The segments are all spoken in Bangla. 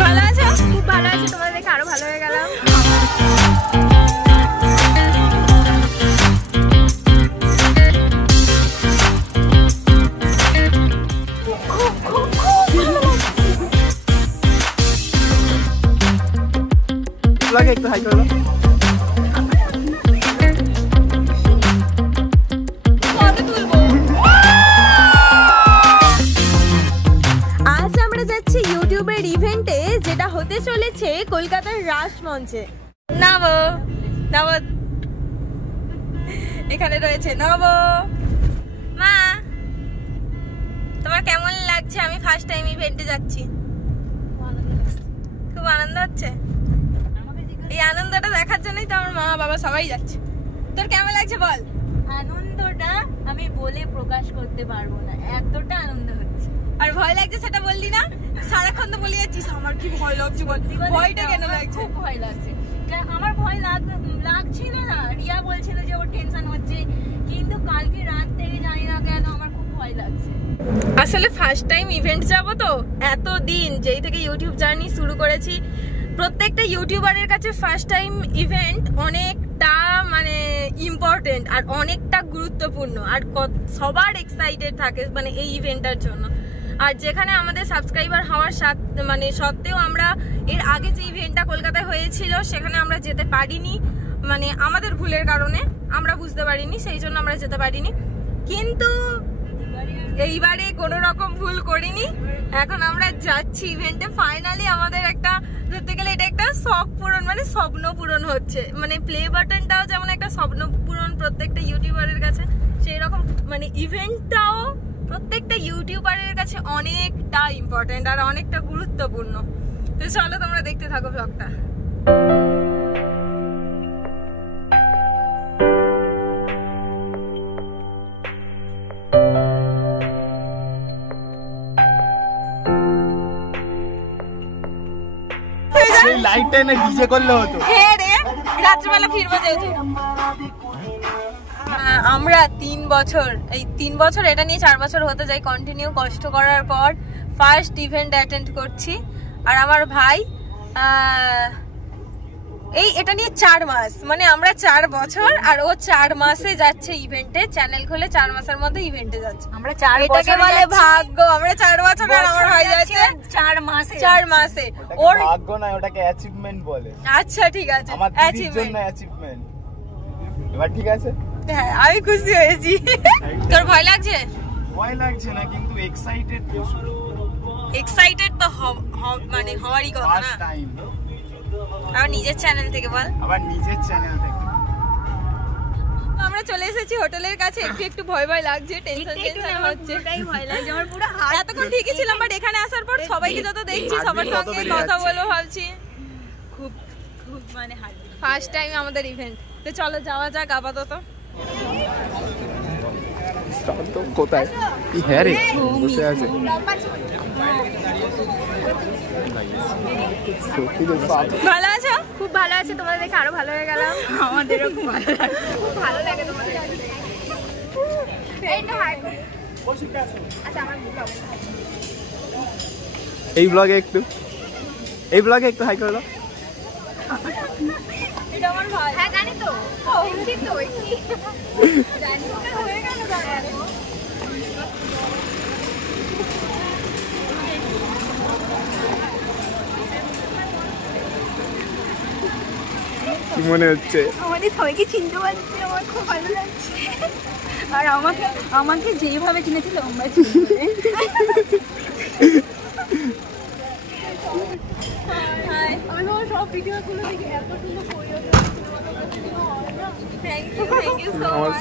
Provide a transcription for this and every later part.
ভালো আছো? খুব ভালো আছি, তোমাদের দেখে আরো ভালো হয়ে গেলাম। একটু হাই করো। আজ আমরা যাচ্ছি ইউটিউবের ইভেন্টে, যেটা হতে চলেছে কলকাতার রাসমঞ্চে। নব নব এখানে রয়েছে। নব মা, তোমার কেমন লাগছে? আমি ফার্স্ট টাইম ইভেন্টে যাচ্ছি। খুব আনন্দ হচ্ছে। এই আনন্দটা দেখার জন্যই তো আমার মা বাবা সবাই যাচ্ছে। তোর কেমন লাগছে বল? আনন্দটা আমি বলে প্রকাশ করতে পারবো না, এতটা আনন্দ হচ্ছে। আর ভয় লাগছে সেটা বললি না? সারাক্ষণ তো বলে যাচ্ছিস আমার কি ভয় লাগছে বল। ভয়টা কেন লাগছে? খুব ভয় লাগছে। আমার ভয় লাগছিল না, রিয়া বলছিল যে ওর টেনশন হচ্ছে, কিন্তু কালকে রাত থেকে জানি না কেন আমার খুব ভয় লাগছে। আসলে ফার্স্ট টাইম ইভেন্ট যাব তো, এতদিন যেই থেকে ইউটিউব জার্নি শুরু করেছি, প্রত্যেকটা ইউটিউবারের কাছে ফার্স্ট টাইম ইভেন্ট অনেকটা মানে ইম্পর্টেন্ট আর অনেকটা গুরুত্বপূর্ণ, আর সবার এক্সাইটেড থাকে মানে এই ইভেন্টটার জন্য। আর যেখানে আমাদের সাবস্ক্রাইবার হওয়ার মানে সত্ত্বেও আমরা এর আগে যে ইভেন্টটা কলকাতায় হয়েছিল সেখানে আমরা যেতে পারিনি, মানে আমাদের ভুলের কারণে আমরা বুঝতে পারিনি, সেই জন্য আমরা যেতে পারিনি। কিন্তু এইবারে কোনো রকম ভুল করিনি, এখন আমরা যাচ্ছি ইভেন্টে। ফাইনালি আমাদের একটা ধরতে গেলে এটা একটা শখ পূরণ, মানে স্বপ্ন পূরণ হচ্ছে। মানে প্লে বাটনটাও যেমন একটা স্বপ্ন পূরণ প্রত্যেকটা ইউটিউবারের কাছে, সেই রকম মানে ইভেন্টটাও প্রত্যেকটা ইউটিউবারের কাছে অনেকটা ইম্পর্টেন্ট আর অনেকটা গুরুত্বপূর্ণ। তো চলো তোমরা দেখতে থাকো ব্লগটা। সেই লাইটটা না ডিজে করলে হতো। হ্যাঁ রে, রাত্রিবেলা ফিরবো যেহেতু। আমরা 3 বছর, এই 3 বছর এটা নিয়ে 4 বছর হতে যায় কন্টিনিউ কষ্ট করার পর ফার্স্ট ইভেন্ট অ্যাটেন্ড করছি। আর আমার ভাই এই এটা নিয়ে 4 মাস, মানে আমরা 4 বছর আর ও 4 মাসে যাচ্ছে ইভেন্টে। চ্যানেল খুলে 4 মাসের মধ্যে ইভেন্টে যাচ্ছে। আমরা 4 এটাকে বলে ভাগ্য। আমরা 4 বছর আর আমার ভাই যাচ্ছে 4 মাসে। 4 মাসে। ওর ভাগ্য না, ওটাকে অ্যাচিভমেন্ট বলে। আচ্ছা ঠিক আছে, আমার দিদির জন্য অ্যাচিভমেন্ট। এবার ঠিক আছে? হ্যাঁ, আমি খুশি হয়েছি। তোর ভয় লাগছে? ভয় লাগছে না, কিন্তু এক্সাইটেড প্রচুর। এক্সাইটেড তো মানে হওয়ারই কথা না। First time. আমার নিজের চ্যানেল থেকে বল। আবার নিজের চ্যানেল থেকে। আমরা চলে এসেছি হোটেলের কাছে। একটু ভয় ভয় লাগছে, টেনশন হচ্ছে। পুরোটাই ভয় লাগছে আমার, পুরো হাত। এতক্ষণ ঠিকই ছিলাম, বাট এখানে আসার পর সবাইকে যত দেখছি সবার সঙ্গে কথা বলবো ভাবছি। খুব খুব মানে হার্ট। ফার্স্ট টাইম আমাদের ইভেন্ট, তো চলো যাওয়া যাক আপাতত। তো কোথায়? হ্যাঁ রে, বসে আছে। ভালো আছো? খুব ভালো আছে, তোমাদের দেখে আরো ভালো হয়ে গেলাম। আমাদেরও খুব ভালো লাগে। খুব ভালো লাগে তোমাদের। এই ব্লগে একটু হাই করে দাও। এটা আমার ভাই। হ্যাঁ জানি তো। ও ঠিক তো, কি জানি তো হয়ে গেল গান। কি মনে হচ্ছে? আমাদের সবাইকে চিনতে পারছি, আমার খুব ভালো লাগছে। আর আমাকে যেইভাবে চিনেছিল আমরা চিনতে। আমি তোমার সব ভিডিওগুলো দেখি, এত সুন্দর থ্যাংক ইউ সো মাচ।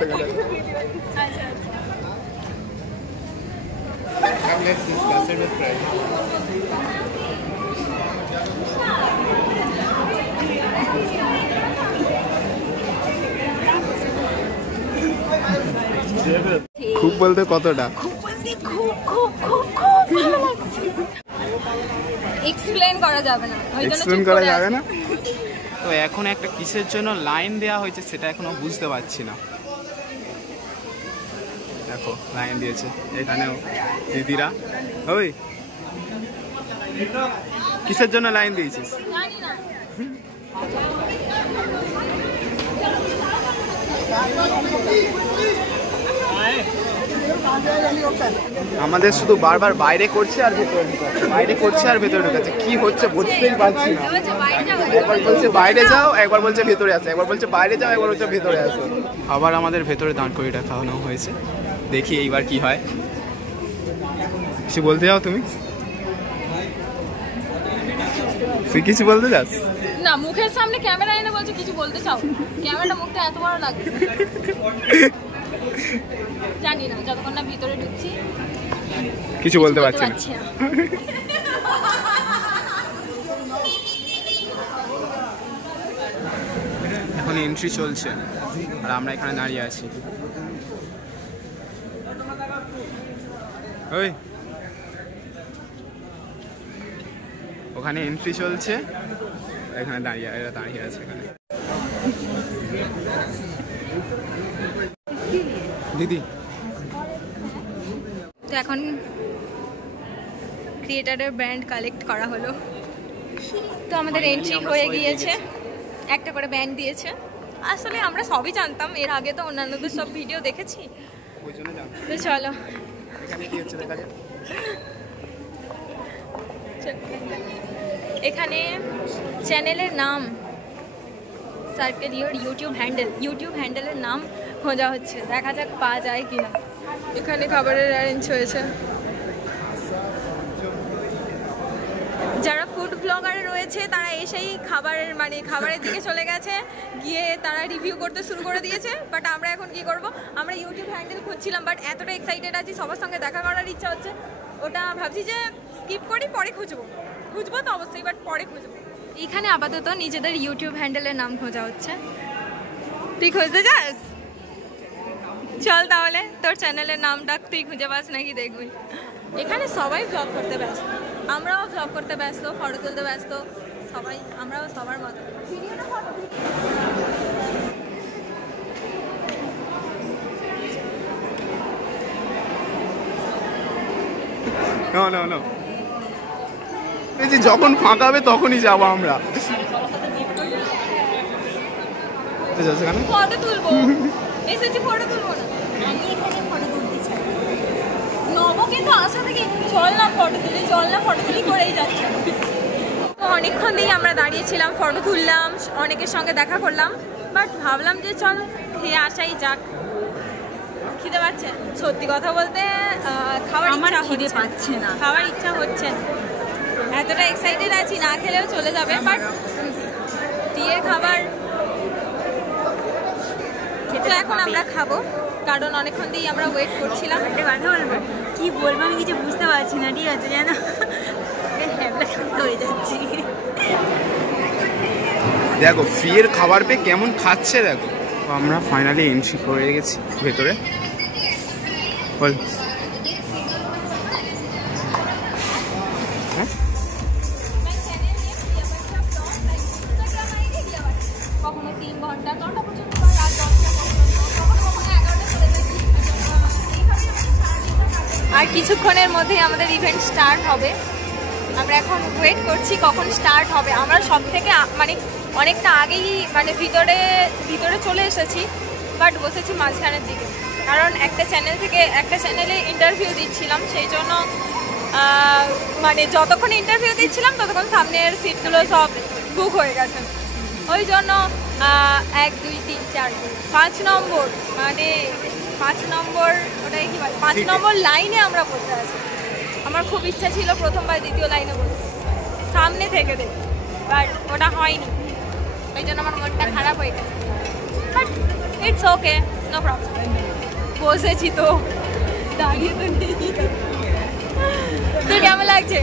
আচ্ছা আচ্ছা। Let's discuss it with Fred. খুব বলতে কতটা? খুব বলতে খুব খুব খুব খুব ভালো লাগছে। এক্সপ্লেইন করা যাবে না, ওই জন্য এক্সপ্লেইন করা যাবে না। তো এখন একটা কিসের জন্য লাইন দেওয়া হয়েছে সেটা এখনো বুঝতে পারছি না। দেখো লাইন দিয়েছে এখানেও দিদিরা। ওই কিসের জন্য লাইন দিয়েছিস? জানি না। আমাদের শুধু বারবার বাইরে করছে আর ভেতরে ঢুকাচ্ছে, বাইরে করছে আর ভেতরে ঢুকাচ্ছে, কি হচ্ছে বুঝতেই পারছি না। একবার বলছে বাইরে যাও, একবার বলছে ভেতরে আসো, একবার বলছে বাইরে যাও, একবার বলছে ভেতরে আসো। আবার আমাদের ভেতরে দাঁড় করিয়ে রাখানো হয়েছে, দেখি এইবার কি হয়। কিছু বলতে যাও তুমি? তুই কিছু বলতে চাস? না, মুখের সামনে ক্যামেরা এনে বলছে কিছু বলতে চাও, ক্যামেরাটা মুখটা এত বড় লাগে। জানি না, যতক্ষণ না ভিতরে ঢুকছি কিছু বলতে পারছি না। এখন এন্ট্রি চলছে আর আমরা এখানে দাঁড়িয়ে আছি। ওই ওখানে এন্ট্রি চলছে, এখানে এরা দাঁড়িয়ে আছে এখানে। দিদি তো এখন ক্রিয়েটারের ব্যান্ড কালেক্ট করা হলো, তো আমাদের এন্ট্রি হয়ে গিয়েছে, একটা করে ব্যান্ড দিয়েছে। আসলে আমরা সবই জানতাম, এর আগে তো অন্যান্যদের সব ভিডিও দেখেছি, তো চলো এখানে চ্যানেলের নাম সার্কেল ইওর ইউটিউব হ্যান্ডেলের নাম খোঁজা হচ্ছে, দেখা যাক পাওয়া যায় কিনা। এখানে খাবারের অ্যারেঞ্জ হয়েছে, যারা ফুড ব্লগারে রয়েছে তারা এসেই খাবারের দিকে চলে গেছে, গিয়ে তারা রিভিউ করতে শুরু করে দিয়েছে। বাট আমরা এখন কি করব, আমরা ইউটিউব হ্যান্ডেল খুঁজছিলাম, বাট এতটা এক্সাইটেড আছি, সবার সঙ্গে দেখা করার ইচ্ছা হচ্ছে, ওটা ভাবছি যে স্কিপ করি, পরে খুঁজবো তো অবশ্যই, বাট পরে খুঁজবো। এখানে আপাতত নিজেদের ইউটিউব হ্যান্ডেলের নাম খোঁজা হচ্ছে। তুই খুঁজতে চাস? চল তাহলে, তোর চ্যানেলের নামটা তুই খুঁজে পাস নাকি দেখবি। এখানে সবাই ভ্লগ করতে ব্যস্ত, আমরাও ভ্লগ করতে ব্যস্ত, ফটো তুলতে ব্যস্ত, সবাই, আমরাও সবার মতো। যখন ফাঁকা হবে তখনই যাবো আমরা। ফটো তুলবো, এসেছি ফটো তুলবো না, আমি এখানে ফটো তুলতে চাই। নব কিন্তু আসা থেকে চল না ফটো তুলি করেই যাচ্ছে। তো অনেকক্ষণ দিয়েই আমরা দাঁড়িয়েছিলাম, ফটো তুললাম, অনেকের সঙ্গে দেখা করলাম, বাট ভাবলাম যে চল খেয়ে আসাই যাক। খিদে পাচ্ছে, সত্যি কথা বলতে খাওয়ার ইচ্ছা হচ্ছে না, এতটা এক্সাইটেড আছি, না খেলেও চলে যাবে, বাট বিয়ের খাবার এখন আমরা খাবো, কারণ অনেকক্ষণ দিয়েই আমরা ওয়েট করছিলাম। একটা কথা বলবো, কি বলবো আমি কিছু বুঝতে পারছি না, ঠিক আছে জানো, হয়ে যাচ্ছি। দেখো ফ্রিয়ের খাবার পেয়ে কেমন খাচ্ছে দেখো। আমরা ফাইনালি এন্ট্রি করে গেছি ভেতরে। বল কখনো 3 ঘন্টা, 9টা পর্যন্ত, রাত 10টা পর্যন্ত, কখনো 11টা চলে যাচ্ছি। আর কিছুক্ষণের মধ্যেই আমাদের ইভেন্ট স্টার্ট হবে, আমরা এখন ওয়েট করছি কখন স্টার্ট হবে। আমরা সব থেকে অনেকটা আগেই ভিতরে চলে এসেছি, বাট বসেছি মাঝখানের দিকে, কারণ একটা চ্যানেলে ইন্টারভিউ দিচ্ছিলাম, সেই জন্য যতক্ষণ ইন্টারভিউ দিচ্ছিলাম ততক্ষণ সামনের সিটগুলো সব বুক হয়ে গেছে, ওই জন্য 1 2 3 4 5 নম্বর 5 নম্বর ওটাই কি বলে 5 নম্বর লাইনে আমরা বসে আছি। আমার খুব ইচ্ছা ছিল প্রথমবার দ্বিতীয় লাইনে বসতে, সামনে থেকে দেখ, বাট ওটা হয়নি, ওই জন্য আমার মনটা খারাপ হয়ে গেছে, but it's okay, no problem. বসেছি তো, দাঁড়িয়ে তো নেই। তোর কেমন লাগছে?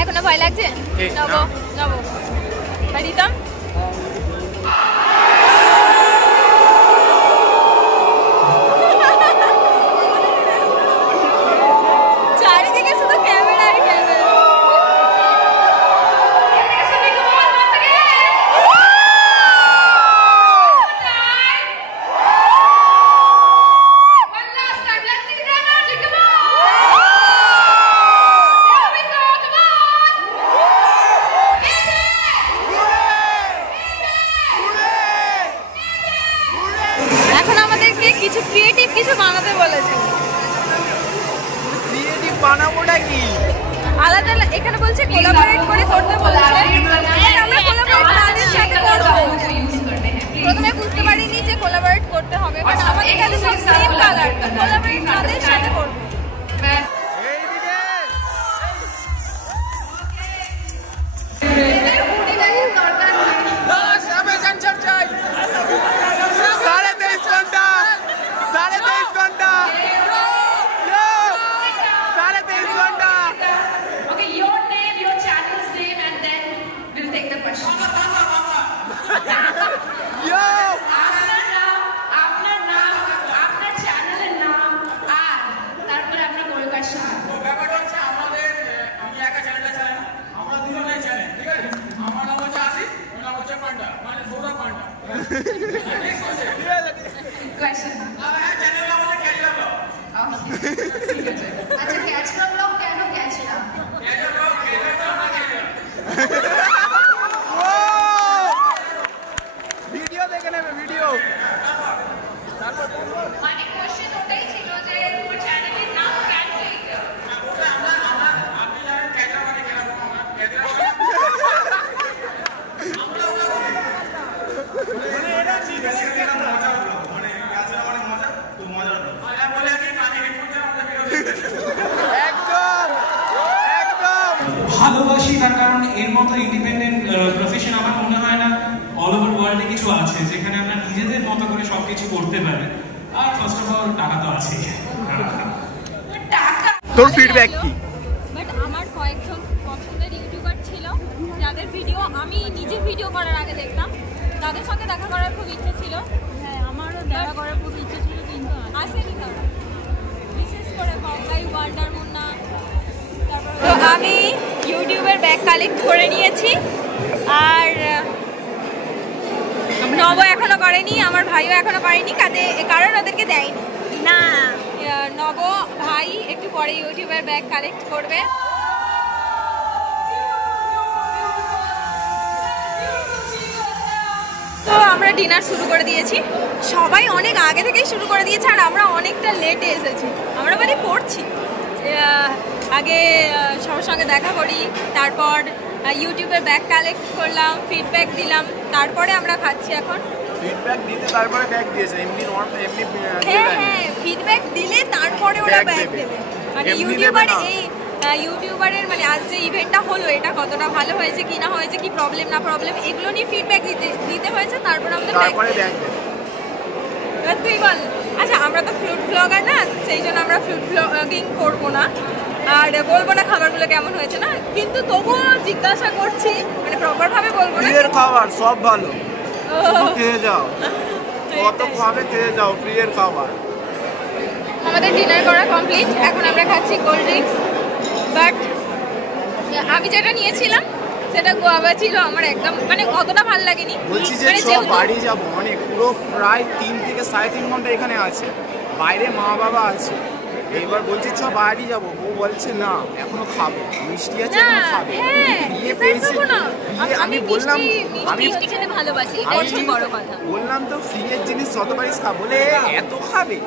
এখনো ভয় লাগছে? যাবো বাড়িতাম। চারিদিকে শুধু ক্যামেরা আর ক্যামেরা। ওটা কি আলাদা এখানে বলছে কোলাবোরেট করে করতে বলছে, আমরা কোলাবোরেট তাদের সাথে করব। প্রথমে বুঝতে পারিনি যে কোলাবোরেট করতে হবে, বাট আমাদের কাছে সব সেম কালার, কোলাবোরেট তাদের সাথে করব। ভালোবাসি তার কারণ এর মতো ইন্ডিপেন্ডেন্ট প্রফেশন আমার মনে হয় না অল ওভার ওয়ার্ল্ডে কিছু আছে যেখানে আমরা নিজেদের মতো করে সবকিছু করতে পারি। আর ফার্স্ট অফ অল টাকা তো আছেই। তোর ফিডব্যাক কি? বাট আমার কয়েকজন পছন্দের ইউটিউবার ছিল যাদের ভিডিও আমি নিজে ভিডিও করার আগে দেখতাম, তাদের সাথে দেখা করার খুব ইচ্ছে ছিল। হ্যাঁ আমারও দেখা করার খুব ইচ্ছে ছিল, কিন্তু আসেনি তারা, বিশেষ করে বাংলায় ওয়ান্ডার মুন্না। তো আমি ইউটিউবের ব্যাগ কালেক্ট করে নিয়েছি, আর নব এখনো করেনি, আমার ভাইও এখনো করেনি, কারণ ওদেরকে দেয়নি। না নব ভাই একটু পরে ইউটিউবের ব্যাগ কালেক্ট করবে। তো আমরা ডিনার শুরু করে দিয়েছি, সবাই অনেক আগে থেকেই শুরু করে দিয়েছে, আর আমরা অনেকটা লেটে এসেছি। আমরা মানে পড়ছি, আগে সবার সঙ্গে দেখা করি, তারপর ইউটিউবের ব্যাগ কালেক্ট করলাম, ফিডব্যাক দিলাম, তারপরে আমরা খাচ্ছি এখন। ফিডব্যাক দিতে তারপরে ব্যাগ দিয়েছে, এমনি নরমাল এমনি হ্যাঁ ফিডব্যাক দিলে তারপরে ওরা ব্যাগ দেবে। মানে ইউটিউবারের মানে আজ যে ইভেন্টটা হলো এটা কতটা ভালো হয়েছে কি না হয়েছে, কি প্রবলেম না প্রবলেম, এগুলো নিয়ে ফিডব্যাক দিতে হয়েছে, তারপর আমাদের ব্যাগ দেবে। এবার তুই বল। আচ্ছা আমরা তো ফুড ব্লগার না, সেই জন্য আমরা ফুড ব্লগিং করবো না আর বলবো না খাবারগুলো কেমন হয়েছে না, কিন্তু তবুও জিজ্ঞাসা করছি, মানে প্রপার ভাবে বলবো না। ফ্রিয়ের খাবার সব ভালো, খেয়ে যাও, কত খাবে খেয়ে যাও, ফ্রিয়ের খাবার। আমাদের ডিনার করা কমপ্লিট, এখন আমরা খাচ্ছি কোল্ড ড্রিঙ্কস। বাট আমি যেটা নিয়েছিলাম সেটা গোয়াবা ছিল, আমার একদম মানে অতটা ভালো লাগেনি। বলছি যে মানে সব বাড়ি যাবো, অনেক পুরো প্রায় 3 থেকে 3.5 ঘন্টা এখানে আছে, বাইরে মা বাবা আছে, এইবার বলছি চ বাড়ি যাবো, ও বলছে না এখনো খাবো, মিষ্টি আছে এখনো খাবে। আমি বললাম আমি মিষ্টি খেতে ভালোবাসি, এটা হচ্ছে বড় কথা। বললাম তো ফ্রিয়ের জিনিস যতবারই খাবো, বলে এত খাবে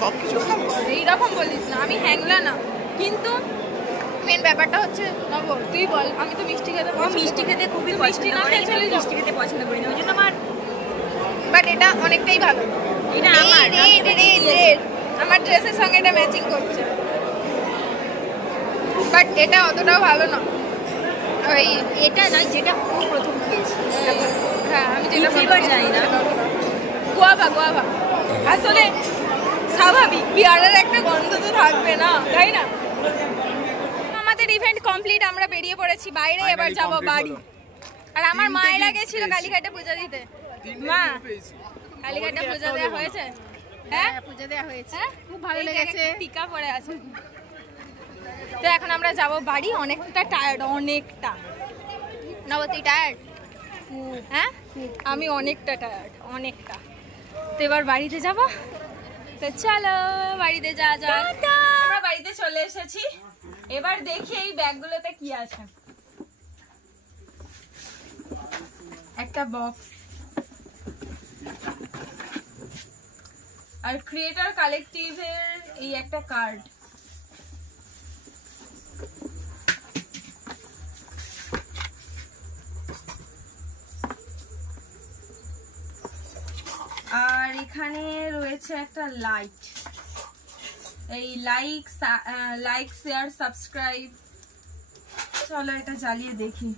সবকিছু খাবে, এইরকম বলিস না, আমি হ্যাংলা না, কিন্তু মেন ব্যাপারটা হচ্ছে নব তুই বল। আমি তো মিষ্টি খেতে মিষ্টি খেতে খুবই মিষ্টি না খেয়ে চলে যাও। মিষ্টি খেতে পছন্দ করি না, ওই জন্য আমার বাট এটা অনেকটাই ভালো। এটা আমার ড্রেসের সঙ্গে এটা ম্যাচিং করছে, বাট এটা অতটাও ভালো না। ওই এটা নয় যেটা ও প্রথম খেয়েছি। হ্যাঁ আমি যেটা ফ্লেভার জানি না, গোয়াভা আসলে স্বাভাবিক, পেয়ারার একটা গন্ধ তো থাকবে না, তাই না? আমাদের ইভেন্ট কমপ্লিট, আমরা বেরিয়ে পড়েছি বাইরে, এবার যাব বাড়ি। আর আমার মায়ের আগে ছিল কালীঘাটে পূজা দিতে। মা কালীঘাটে পূজা দেওয়া হয়েছে? হ্যাঁ পূজা দেওয়া হয়েছে, খুব ভালো লেগেছে, টিকা পড়ে আছে। তো এখন আমরা যাব বাড়ি, অনেকটা টায়ার্ড, অনেকটা। নব তুই টায়ার্ড? হ্যাঁ আমি অনেকটা টায়ার্ড, অনেকটা। তো এবার বাড়িতে যাব, তো চলো বাড়িতে যাওয়া যাক। আমরা বাড়িতে চলে এসেছি, এবার দেখি এই ব্যাগগুলোতে কি আছে। একটা বক্স আর ক্রিয়েটর কালেকটিভের এই একটা কার্ড, এখানে রয়েছে একটা লাইট, এই লাইক শেয়ার সাবস্ক্রাইব। চলো এটা জ্বালিয়ে দেখি।